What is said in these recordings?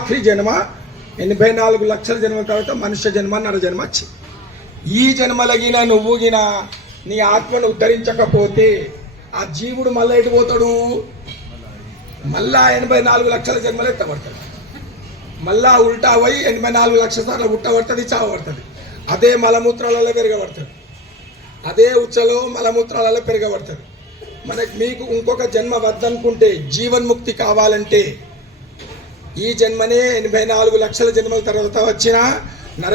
ఆఖరి జన్మ ఎనభై నాలుగు లక్షల జన్మ తర్వాత మనుష్య జన్మ నర జన్మ వచ్చింది ఈ జన్మలగిన నువ్వు గిన నీ ఆత్మను ఉద్ధరించకపోతే ఆ జీవుడు మళ్ళా ఎటు పోతాడు? మళ్ళా ఎనభై నాలుగు లక్షల జన్మలు ఎత్తబడతాడు మళ్ళా ఉల్టా పోయి ఎనభై నాలుగు లక్షల సార్లు ఉట్టబడుతుంది చావబడుతుంది. అదే మలమూత్రాలలో పెరగబడుతుంది. అదే ఉచ్చలో మలమూత్రాలలో పెరగబడుతుంది. మనకి మీకు ఇంకొక జన్మ వద్దనుకుంటే జీవన్ముక్తి కావాలంటే ఈ జన్మనే ఎనభై నాలుగు లక్షల జన్మల తర్వాత వచ్చిన నర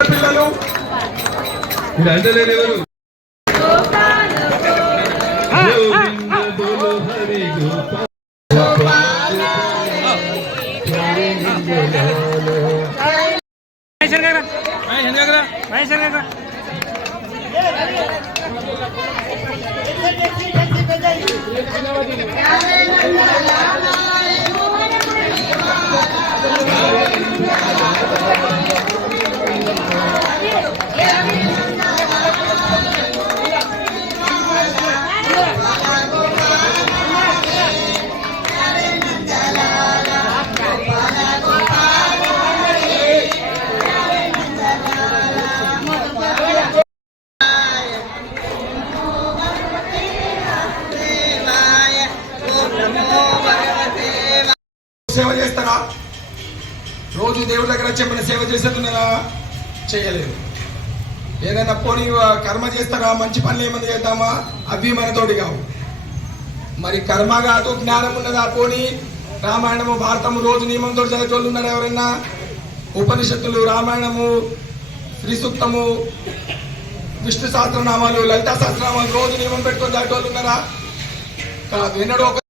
పిల్లలు మీరు అంటలేరు ఎవరు గోవింద బోలో హరి గోపాల మహేశ్వర్ సేవ చేస్తారా? రోజు దేవుడి దగ్గర చెప్పిన సేవ చేసేస్తున్నారా చేయలేదు. ఏదైనా పోనీ కర్మ చేస్తారా? మంచి పనులు ఏమైనా చేద్దామా? అవి మనతోటి కావు. మరి కర్మ కాదు జ్ఞానం ఉన్నదా? పోనీ రామాయణము భారతము రోజు నియమంతో చదివేటోళ్ళు ఉన్నారు ఎవరైనా? ఉపనిషత్తులు రామాయణము శ్రీ సూక్తము విష్ణు సహస్రనామాలు లలితా సహస్రనామాలు రోజు నియమం పెట్టుకొని చదివేటోళ్ళు ఉన్నారా? కాదు ఎన్నడో ఒక